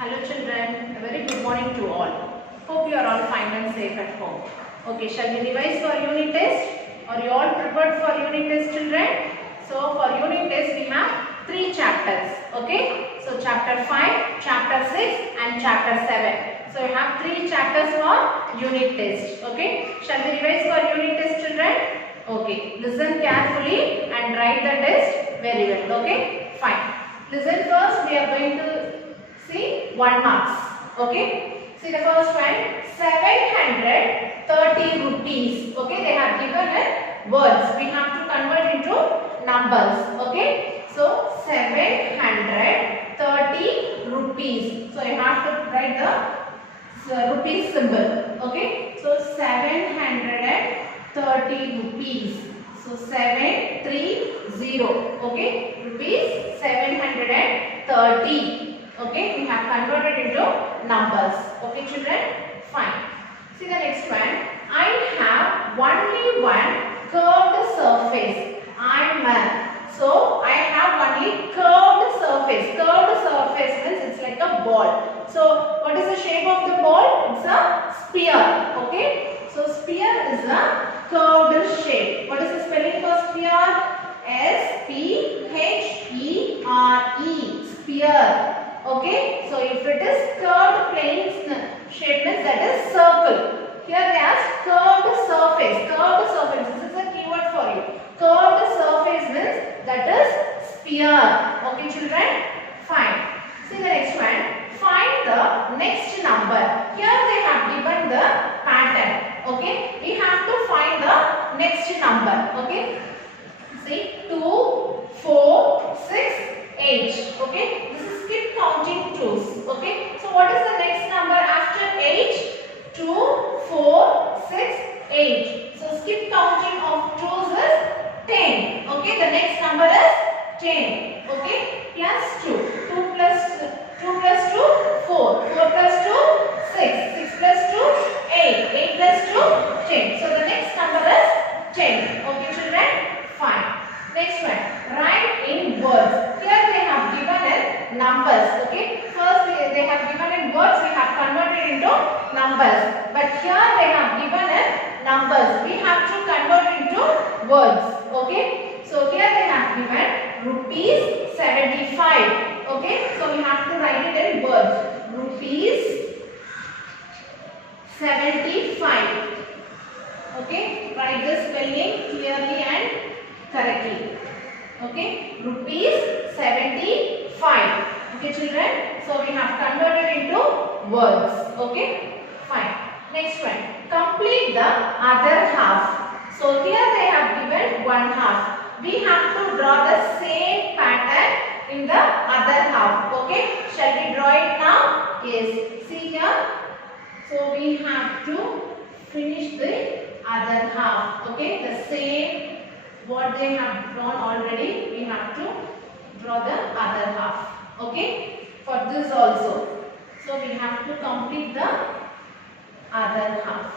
Hello children, a very good morning to all. Hope you are all fine and safe at home. Okay, shall we revise for unit test? Are you all prepared for unit test children? So for unit test we have 3 chapters. Okay, so chapter 5, chapter 6 and chapter 7. So we have 3 chapters for unit test. Okay, shall we revise for unit test children? Okay, listen carefully and write the test very well. Okay, fine. Listen first, we are going to see 1 marks. Okay. See the first one, 730 rupees. Okay. They have given it words. We have to convert into numbers. Okay. So 730 rupees. So you have to write the rupees symbol. Okay. So 730 rupees. So 730. Okay. Rupees 730. Okay, we have converted into numbers. Okay, children? Fine. See the next one. I have only one curved surface. So I have only curved surface. Curved surface means it's like a ball. So what is the shape of the ball? It's a sphere. Okay. So sphere is a curved shape. What is the spelling for sphere? S-P-H-E-R-E. Sphere. Okay, so if it is curved plane shape means that is circle. Here they ask curved surface. Curved surface. This is a keyword for you. Curved surface means that is sphere. Okay, children? Fine. See the next one. Find the next number. Here they have given the pattern. Okay, we have to find the next number. Okay, see 2, 4, 6, 8. Okay. Skip counting 2's. Okay. So what is the next number after 8? 2, 4, 6, 8. So skip counting of 2's is 10. Okay. The next number is 10. Okay. Plus 2. 2 plus 2, 4. 4 plus 2, 6. 6 plus 2, 8. 8 plus 2, 10. So the next number is 10. Okay, children? Fine. Next one. Write in words. Here they have given it numbers. Okay. First they have given it words. We have converted into numbers. But here they have given it numbers. We have to convert into words. Okay. So here they have given rupees 75. Okay. So we have to write it in words. Rupees 75. Okay. Write the spelling clearly and correctly. Okay, rupees 75. Okay, children. So we have converted into words. Okay, fine. Next one. Complete the other half. So here they have given one half. We have to draw the same pattern in the other half. Okay, shall we draw it now? Yes. See here. So we have to finish the other half. Okay, the same. What they have drawn already, we have to draw the other half. Okay, for this also. So we have to complete the other half.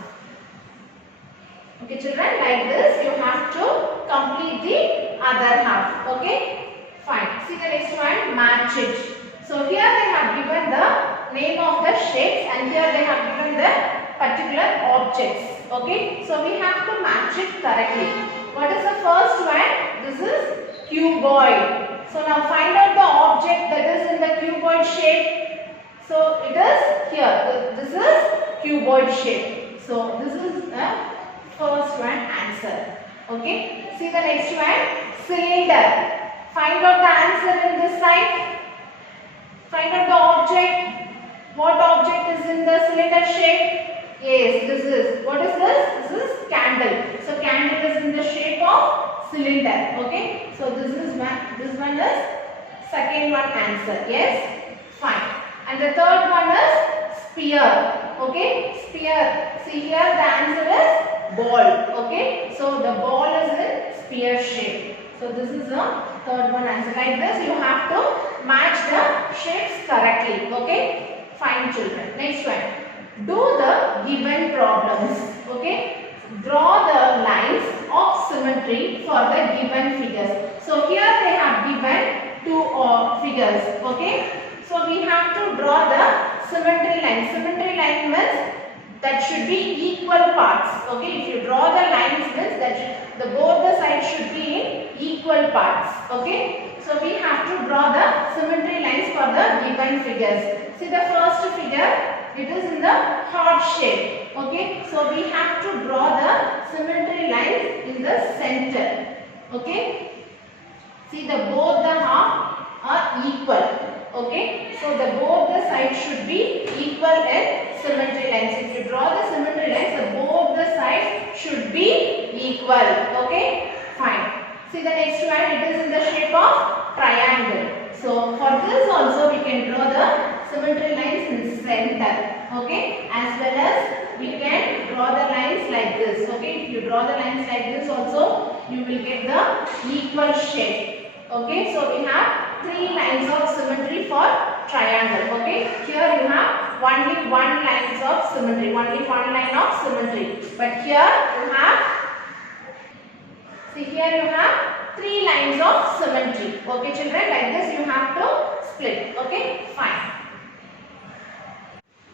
Okay, children, like this you have to complete the other half. Okay, fine. See the next one, match it. So here they have given the name of the shapes and here they have given the particular objects. Okay, so we have to match it correctly. What is the first one? This is cuboid. So now find out the object that is in the cuboid shape. So it is here. This is cuboid shape. So this is the first one answer. Okay. See the next one. Cylinder. Find out the answer in this side. Find out the object. What object is in the cylinder shape? Yes, this is. What is this? This is candle. So candle is in the shape of cylinder. Okay. So this is one. This one is second one answer. Yes. Fine. And the third one is sphere. Okay. Sphere. See here the answer is ball. Okay. So the ball is in sphere shape. So this is the third one answer. Like this you have to match the shapes correctly. Okay. Fine, children. Next one. Do the given problems. Okay. Draw the lines of symmetry for the given figures. So here they have given two figures. Okay. So we have to draw the that should be equal parts. Okay, if you draw the lines means that both the sides should be in equal parts. Okay, so we have to draw the symmetry lines for the given figures. See the first figure, it is in the heart shape. Okay, so we have to draw the symmetry lines in the center. Okay, see both the half are equal. Okay, so both the sides should be equal in symmetry lines. If you draw the symmetry lines, both the sides should be equal. Okay, fine. See the next one, it is in the shape of triangle. So for this also we can draw the symmetry lines in center. Okay, as well as we can draw the lines like this. Okay, if you draw the lines like this also, you will get the equal shape. Okay, so we have 3 lines of symmetry for triangle. Okay, here you have only 1 lines of symmetry, only 1 line of symmetry. But here you have, see here you have 3 lines of symmetry. Okay children, like this you have to split. Okay, fine.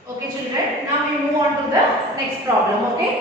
Okay children, now we move on to the next problem. Okay,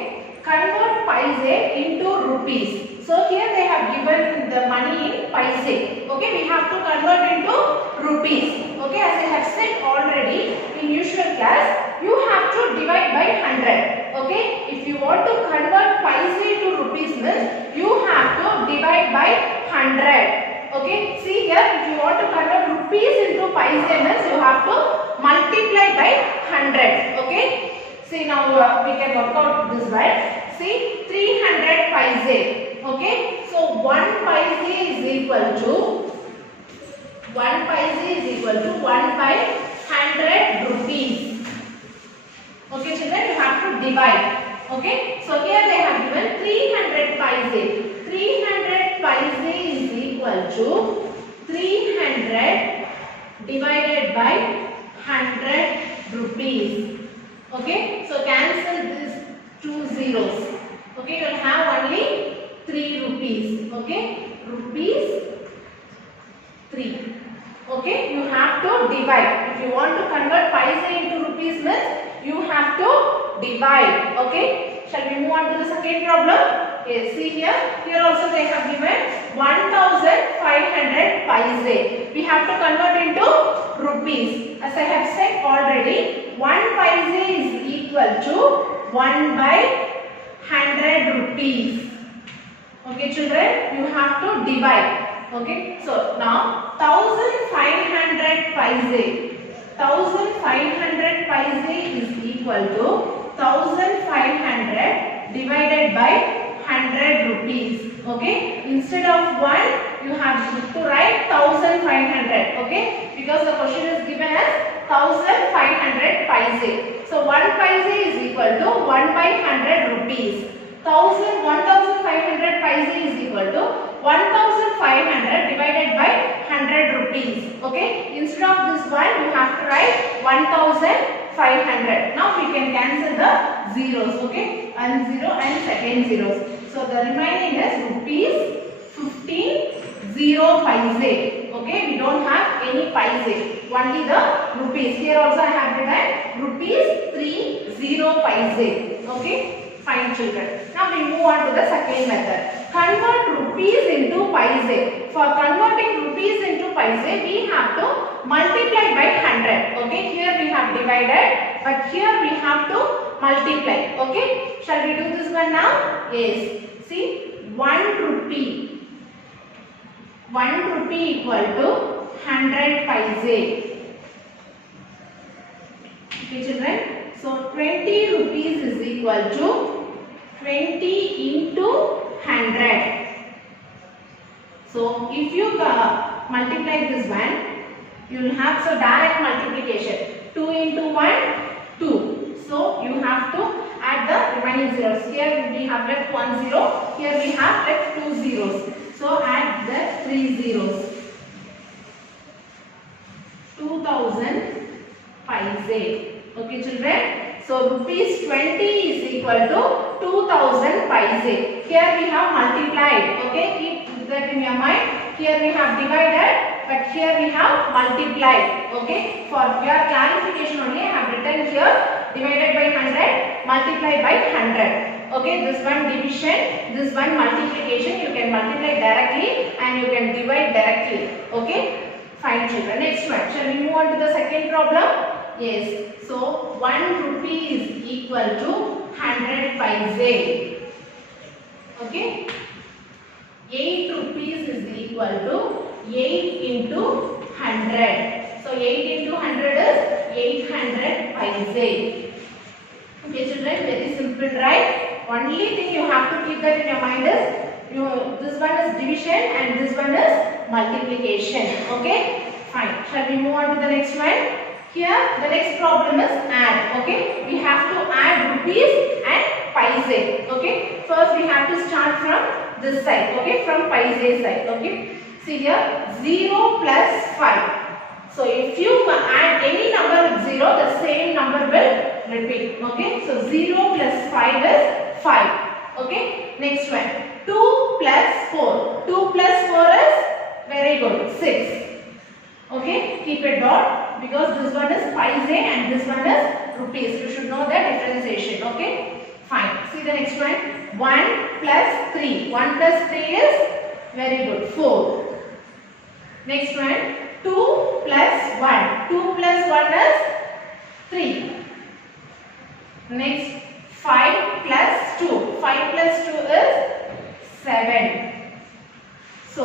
convert paise into rupees. So here they have given the money in paise. Okay, we have to convert into rupees. Okay, as I have said already in usual class, you have to divide by 100. Okay, if you want to convert paise to rupees means you have to divide by 100. Okay, see here, if you want to convert rupees into paise means you have to multiply by 100. Okay, see now we can work out this one. See 300 paise. Okay, so 1 paise is equal to 1 by 100 rupees. Okay children, you have to divide. Okay, so here they have given 300 paise. 300 paise is equal to 300 divided by 100 rupees. Okay, so cancel these 2 zeros. Okay, you will have only 3 rupees. Okay, rupees 3. Okay, you have to divide. If you want to convert paise into rupees means you have to divide. Okay, shall we move on to the second problem? Yes, see here. Here also they have given 1500 paise. We have to convert into rupees. As I have said already, 1 paise is equal to 1 by 100 rupees. Okay children, you have to divide. Okay, so now 1500 paise. 1500 paise is equal to 1500 divided by 100 rupees. Okay, instead of 1 you have to write 1500. Okay, because the question is given as 1500 paise. So 1 paise is equal to 1 by 100 rupees. 1500 paise is equal to 1500 divided by 100 rupees. Okay, instead of this one you have to write 1500. Now we can cancel the zeros. Okay, and 0 and second zeros. So the remaining is rupees 15 0 paise. Okay, we don't have any paise, only the rupees. Here also I have written rupees 3 0 paise. Okay. Fine children. Now we move on to the second method. Convert rupees into paise. For converting rupees into paise, we have to multiply by 100. Okay, here we have divided, but here we have to multiply. Okay, shall we do this one now? Yes. See, 1 rupee. 1 rupee equal to 100 paise. Okay children. So 20 rupees is equal to 20 into 100. So if you multiply this one, you will have direct multiplication. 2 into 1, 2. So you have to add the remaining zeros. Here we have left 1 zero. Here we have left 2 zeros. So add the 3 zeros. 2000 paise. Okay children. So rupees 20 is equal to 2000 paise. Here we have multiplied. Okay, keep that in your mind. Here we have divided, but here we have multiplied. Okay, for your clarification only I have written here divided by 100, multiply by 100. Okay, this one division, this one multiplication. You can multiply directly and you can divide directly. Okay, fine children. Next one. Shall we move on to the second problem? Yes. So 1 rupee is equal to 100 paise. Okay. 8 rupees is equal to 8 into 100. So 8 into 100 is 800 paise. Okay children, very simple, right? Only thing you have to keep that in your mind is this one is division and this one is multiplication. Okay, fine. Shall we move on to the next one? Here the next problem is add. Okay, we have to add rupees and paise. Okay, first we have to start from this side. Okay, from paise side. Okay, see here 0 plus 5. So if you add any number with 0, the same number will repeat. Okay, so 0 plus 5 is 5. Okay, next one 2 plus 4. 2 plus 4 is very good 6. Okay, keep a dot because this one is paise and this one is rupees. You should know the differentiation. Okay, fine. See the next one 1 plus 3. 1 plus 3 is very good 4. Next one 2 plus 1. 2 plus 1 is 3. Next 5 plus 2. 5 plus 2 is 7. So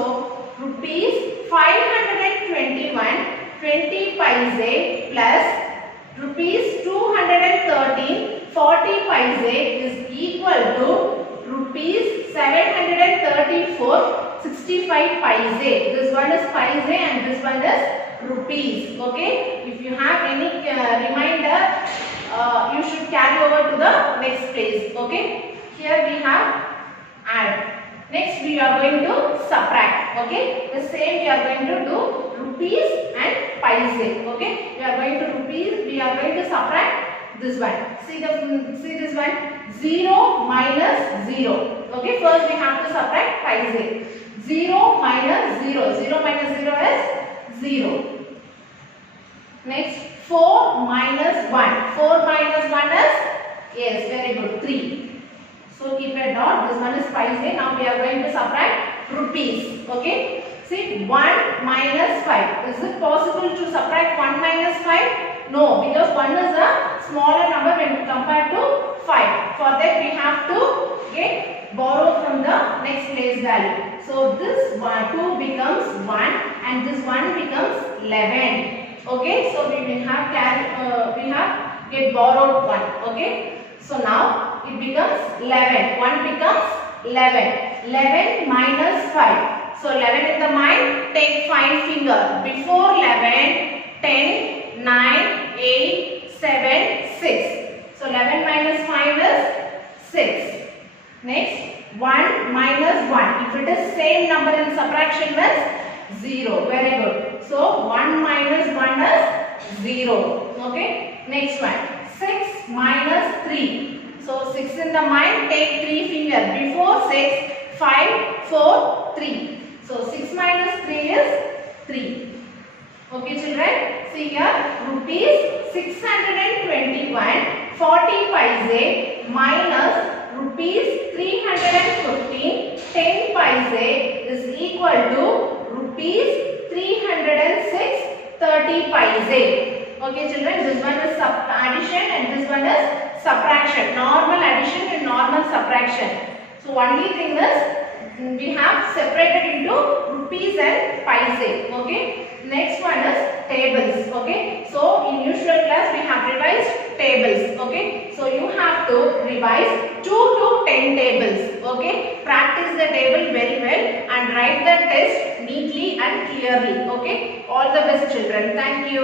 rupees 521 20 paise plus rupees 213 40 paise is equal to rupees 734 65 paise. This one is paise and this one is rupees. Okay, if you have any reminder, you should carry over to the next place. Okay, here we have add. Next we are going to subtract. Okay, the same we are going to do rupees and paise. Okay, we are going to rupees. We are going to subtract this one. See this one 0 minus 0. Okay, first we have to subtract paise. 0 minus 0. 0 minus 0 is 0. Next 4 minus 1. 4 minus 1 is, yes, very good, 3. So keep a dot. This one is paise. Now we are going to subtract rupees. Okay. See 1 minus 5. Is it possible to subtract 1 minus 5? No, because 1 is a smaller number when compared to 5. For that we have to borrow from the next place value. So this 2 becomes 1 and this 1 becomes 11. Okay, so we will have get borrowed 1. Okay, so now it becomes 11. 1 becomes 11. 11 minus 5. So 11 in the mind, take 5 finger. Before 11, 10, 9, 8, 7, 6. So 11 minus 5 is 6. Next 1 minus 1. If it is same number in subtraction means 0. Very good. So 1 minus 1 is 0. Okay. Next one 6 minus 3. So 6 in the mind, take 3 finger. Before 6, 5, 4, 3. So 6 minus 3 is 3. Okay children, see here rupees 621 40 paise minus rupees 315 10 paise is equal to rupees 306 30 paise. Okay children, this one is addition and this one is subtraction. Normal addition and normal subtraction. So only thing is we have separated into rupees and paise. Okay. Next one is tables. Okay. So in usual class we have revised tables. Okay. So you have to revise 2 to 10 tables. Okay. Practice the table very well and write the test neatly and clearly. Okay. All the best children. Thank you.